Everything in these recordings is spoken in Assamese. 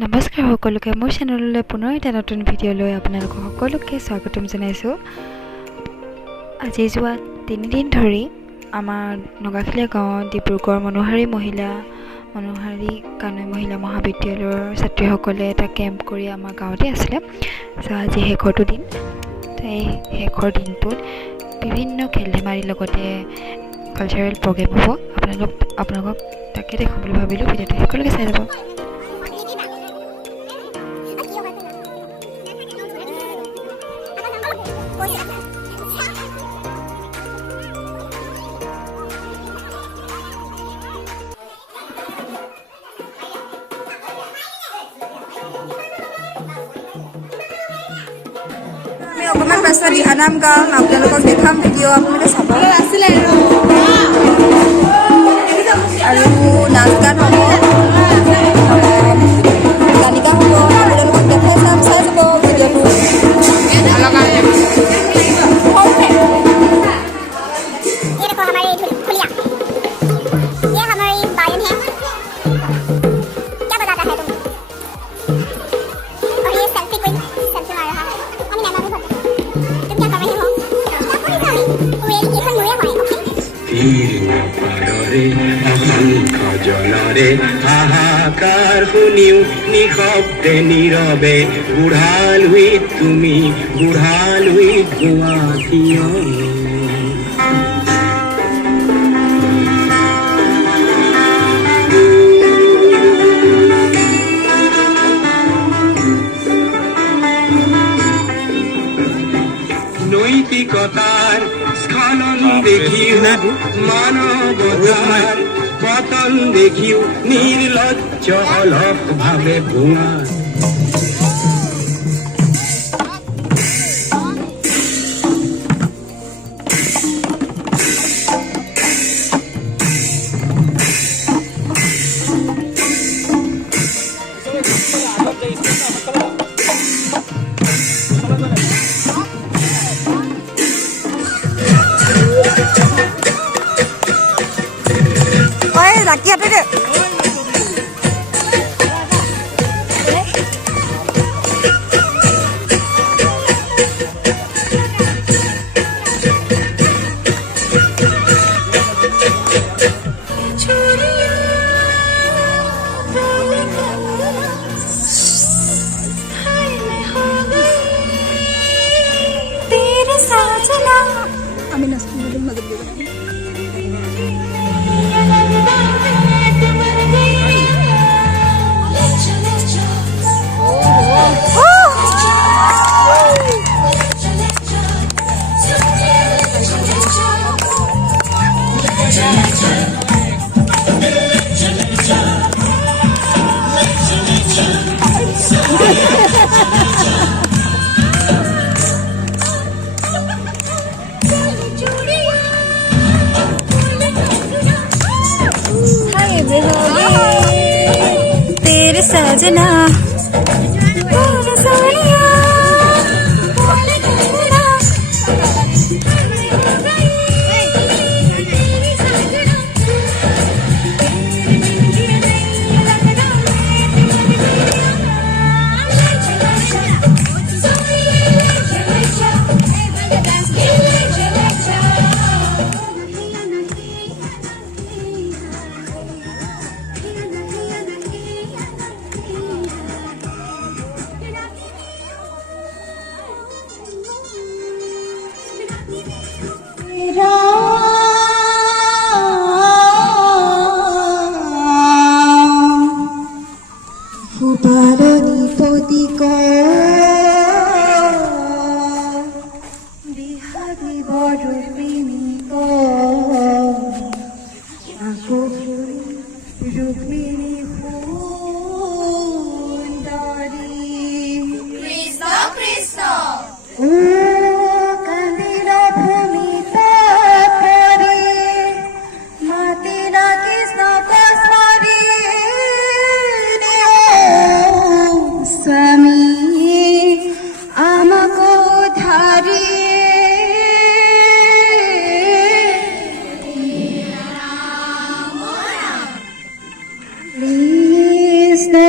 নমস্কাৰ সকলোকে মোৰ চেনেললৈ পুনৰ এটা নতুন ভিডিঅ' লৈ আপোনালোকক সকলোকে স্বাগতম জনাইছোঁ। আজি যোৱা 3 দিন ধৰি আমাৰ নগাখিলীয়া গাঁৱত ডিব্ৰুগড় মনোহাৰী কানৈ মহিলা মহাবিদ্যালয়ৰ ছাত্ৰীসকলে এটা কেম্প কৰি আমাৰ গাঁৱতে আছিলে। আজি শেষৰটো দিন। এই শেষৰ দিনটোত বিভিন্ন খেল ধেমালিৰ লগতে কালচাৰেল প্ৰগ্ৰেম হ'ব। আপোনালোকক তাকে দেখাম বুলি ভাবিলোঁ। ভিডিঅ'টো সকলোকে চাই যাব। অকণমান পাছত দিহানাম গাম, আপোনালোকক দেখাম ভিডিঅ', আপোনালোকে চাব আছিলে আৰু নাচ গান হ'ব, গানিকা হ'ব, আপোনালোকক দেখাই চাই যাব ভিডিঅ'টো। জনৰে হাহাকাৰ শুনিও নিশব্দে নীৰৱে বুঢ়ালুই তুমি বুঢ়ালুই গোৱা কিয়? নৈতিকতাৰ স্খলন দেখিও মানৱতাৰ পতন দেখিও নিৰ্লজ্জ অলপ ভাৱে ভুৱা। ৰাখি হাতে দে আমি নাচতে মদত দিব। तेरे सजना Krishna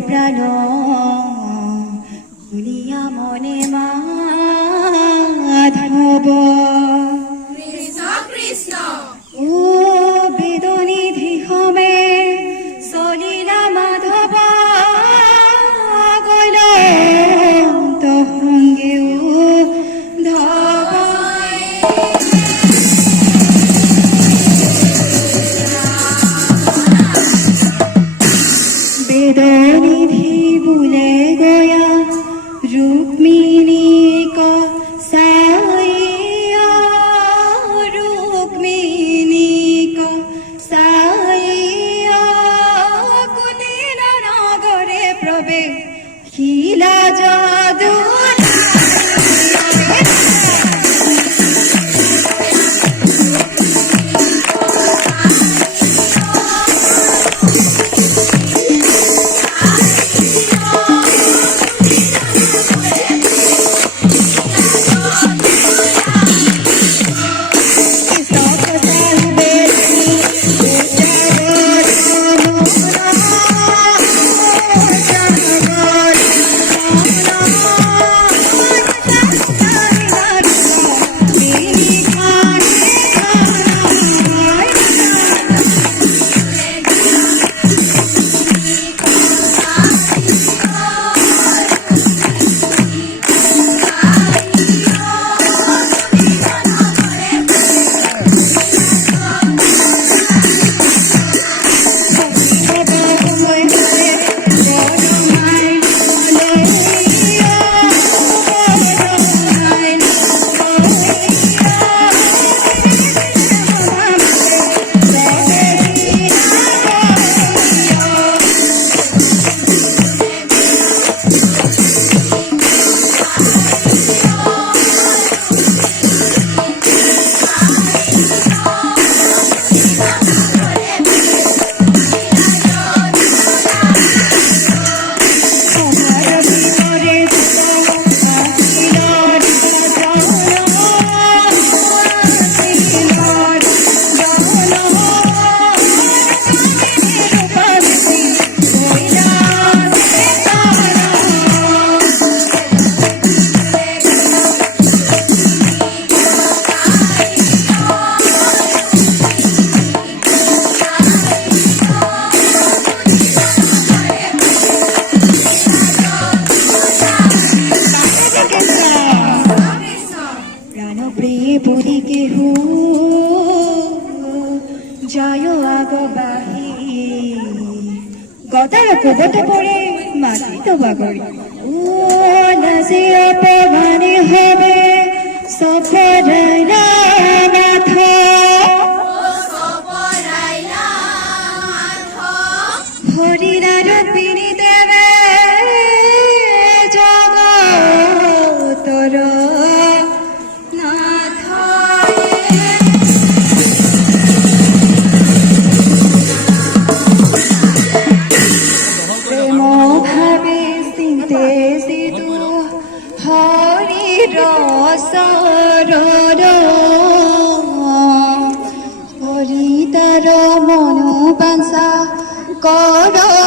প্রাণ শুনিয়া মনে মাধব ও বেদনিধি হমে চলিলা মাধব গল তহঙ্গেও ধব বেদনিধি বুলে গয়া রুক্মিণী সাইয়া রুক্মিণী সাইয়া কুটিল নগরে প্রবেশ শিলা যাদু গদার কোবত পড়ে মাটি তো বাগড়ি ও নাচে অপমানে হবে সফরাইলা নাথ হরিরা রূপিণী দেবে জগতর নাথ হরিতার মনোবাঞ্ছা করয়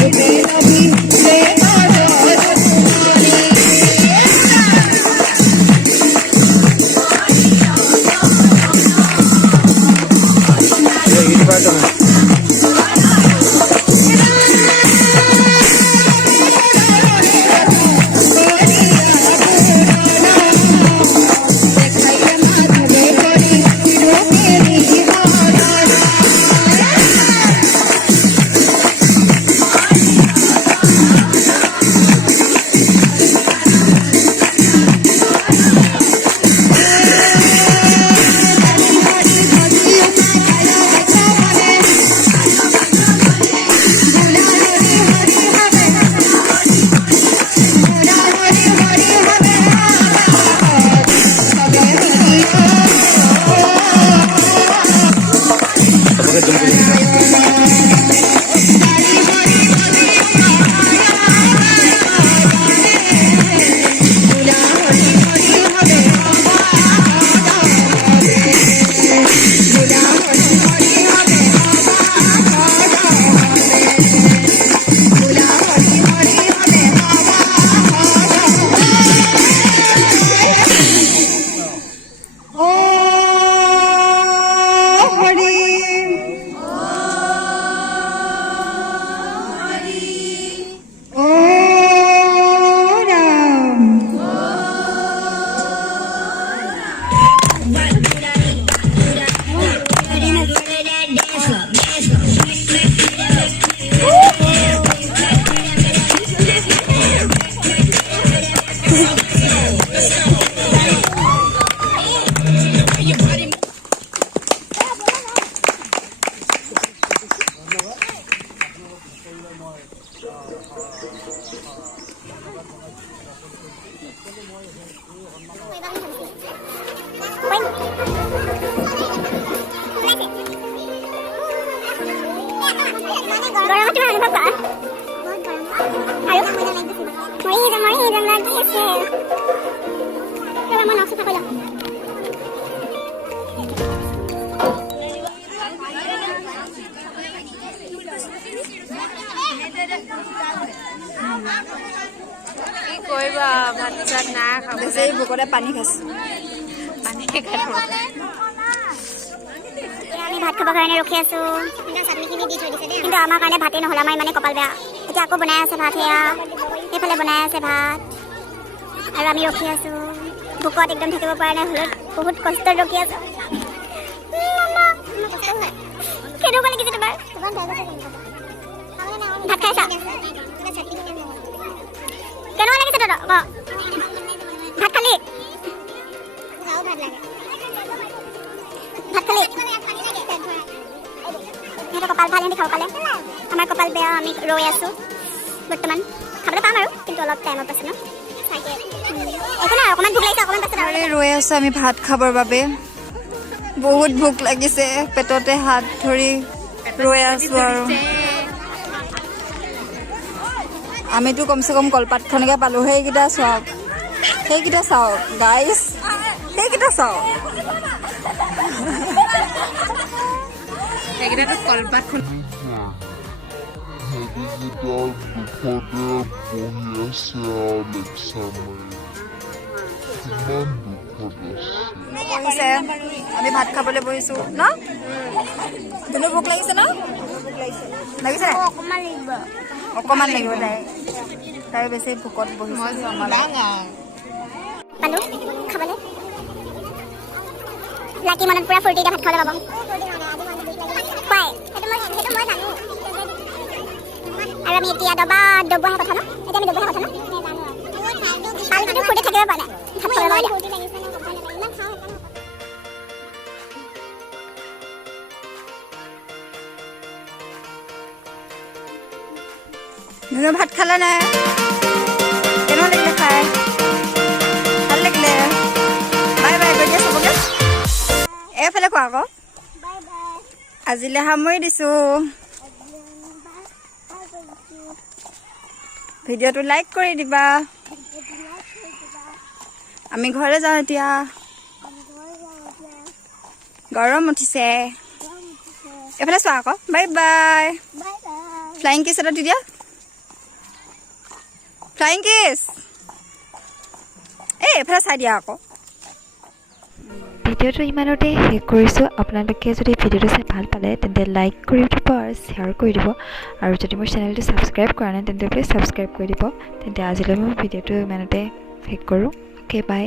রূপে গৰমটো অনুভৱ কৰ আৰু মৰি যাম লাগি আছে মই নচা কৰি লওঁ কি কৰিবা ভাত চাত নাই খাব বেছি ভোকতে পানী খাইছোঁ পানী খাব আমি ভাত খাবৰ কাৰণে ৰখি আছোঁ কিন্তু আমাৰ কাৰণে ভাতেই নহ'ল আমাৰ ইমানে কপাল বেয়া এতিয়া আকৌ বনাই আছে ভাত সেয়া এইফালে বনাই আছে ভাত আৰু আমি ৰখি আছোঁ ভোকত একদম থাকিব পৰা নাই হ'লেও বহুত কষ্টত ৰখি আছোঁ কেনেকুৱা লাগিছে তোমাৰ ভাত খাইছা কেনেকুৱা লাগিছে তহঁতৰ ভাত খালি ভাত খালি সিহঁতৰ কপাল ভাল সিহঁতি খাব পালে আমাৰ কপাল বেয়া আমি ৰৈ আছোঁ বৰ্তমান খাবলৈ পাম আৰু কিন্তু অলপ টাইমত আছে ন একো নাই অকণমান ভোক লাগিছে অকণমান পাছত আৰু ৰৈ আছোঁ আমি ভাত খাবৰ বাবে বহুত ভোক লাগিছে পেটতে হাত ধৰি ৰৈ আছোঁ আৰু আমিতো কমচে কম কলপাতখনকে পালোঁ সেইকেইটা চাওক গাইজ সেইকেইটা চাওক সেইকেইটাতো কলপাত খুন বহিছে আমি ভাত খাবলৈ বহিছোঁ ন তুমি ভোক লাগিছে ন লাগিছে অকণমান লাগিব তাই বেছি ভোকত বহিছে পালোঁ খাবলৈ লাকি মনত পুৰা ফূৰ্তিতে ভাত খাবলৈ পাব পাই সেইটো মই জানো আৰু আমি এতিয়া দবাহে কথা ন এতিয়া আমি দবাহে কথা ন পালটোতো ফূৰ্তি থাকিব পৰা নাই ভাত খাবলৈ পাব তুমি ভাত খালা নাই কেনেকুৱা লাগিলে খাই ভাল লাগিলে বাই বাই গৈ দিয়া চবকে এইফালে কোৱা আকৌ আজিলৈ সামৰি দিছোঁ ভিডিঅ'টো লাইক কৰি দিবা আমি ঘৰলৈ যাওঁ এতিয়া গৰম উঠিছে এইফালে চোৱা আকৌ বাই বাই ফ্লাইং কিছ এটা দি দিয়া ফ্লাইং কিছ এইফালে চাই দিয়া আকৌ ভিডিঅ'টো ইমানতে শেষ কৰিছোঁ আপোনালোকে যদি ভিডিঅ'টো চাই ভাল পালে তেন্তে লাইক কৰি দিব আৰু শ্বেয়াৰ কৰি দিব আৰু যদি মোৰ চেনেলটো ছাবস্ক্ৰাইব কৰা নাই তেন্তে প্লিজ ছাবস্ক্ৰাইব কৰি দিব তেন্তে আজিলৈ মই ভিডিঅ'টো ইমানতে শেষ কৰোঁ অ'কে বাই